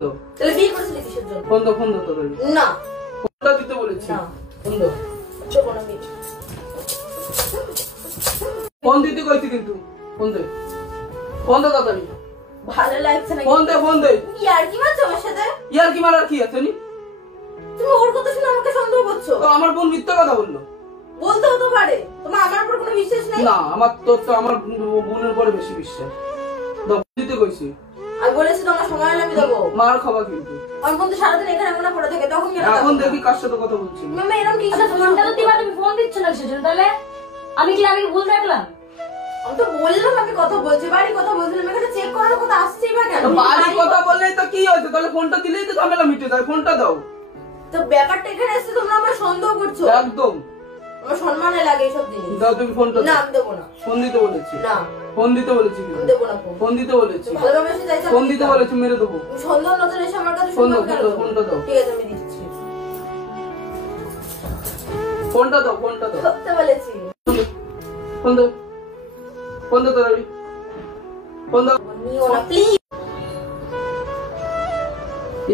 তাহলে বিয়ে করেছিলি কিসের জন্য? ফোন দাও, ফোন দাও তো। না, ফোনটা দিতে বলেছি। না, ফোন দাও। চলো না বিয়ে। ফোন দিতে কইছি কিন্তু। ফোন দে, ফোন দাও তাড়াতাড়ি। ভালো লাগছে না। ফোন দে, ফোন দে। ইয়ার কি মারছো আমার সাথে? ইয়ার কি মারার কি আছে নি? তুমি ওর কথা শুনে আমাকে সন্দেহ করছো? তো আমার বোন মিথ্যা কথা বললো। বলতে হতে পারে, তোমার আমার উপর কোনো বিশ্বাস নেই? না, আমার তো আমার বোনের উপরে বেশি বিশ্বাস। দাও, দিতে কইছি। আমি বলেছি তোমার সময় হলে আমি দেবো। মার খাবা কিন্তু। আমার বোন তো সারাদিন এখানে মনে পড়ে থাকে, তখন কেন? এখন দেখি কার সাথে কথা বলছি। মামা এরকম কি? আচ্ছা ফোনটা তো দিবা, তুমি ফোন দিচ্ছ না সেজন্য। তাহলে আমি কি ভুল দেখলাম? আমি তো বললাম আমি কথা বলছি, বাড়ি কথা বলছিলাম, এখানে চেক করার কথা আসছেই বা কেন? বাড়ি কথা বললেই তো কি হয়েছে? তাহলে ফোনটা দিলেই তো ঝামেলা মিটে যায়। ফোনটা দাও। তো ব্যাপারটা এখানে এসে তোমরা আমার সন্দেহ করছো। একদম। আমার সম্মানে লাগে এইসব জিনিস। দাও তুমি ফোনটা। না, আমি দেবো না। ফোন দিতে বলেছি। না, ফোন দিতে বলেছি আমি দেবো না ফোন। ফোন দিতে বলেছি। ভালোভাবে এসে চাইছো? ফোন দিতে বলেছি, মেরে দেবো। তুমি সন্দেহ নজরে এসে আমার কাছে ফোন দাও, সন্দেহ কেন করো? ফোনটা দাও। ঠিক আছে, আমি দিচ্ছি। ফোনটা দাও, ফোনটা দাও। সত্যি বলেছি। ফোন দাও, ফোন দাও তাড়াতাড়ি। ফোন দাও। নিও না প্লিজ।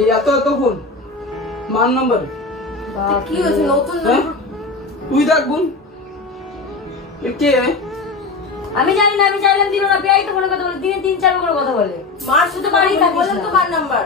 এই এত এত ফোন মান নাম্বার। কি হয়েছে? নতুন হ্যাঁ? তুই দেখ বোন, এ কে? আমি জানি না, আমি চাইলাম দিল না। পেয়াই তো ফোনে কথা বলে, দিনে 3-4 করে কথা বলে। মার শুধু বাড়ি থাকে, বললাম তো মার নাম্বার।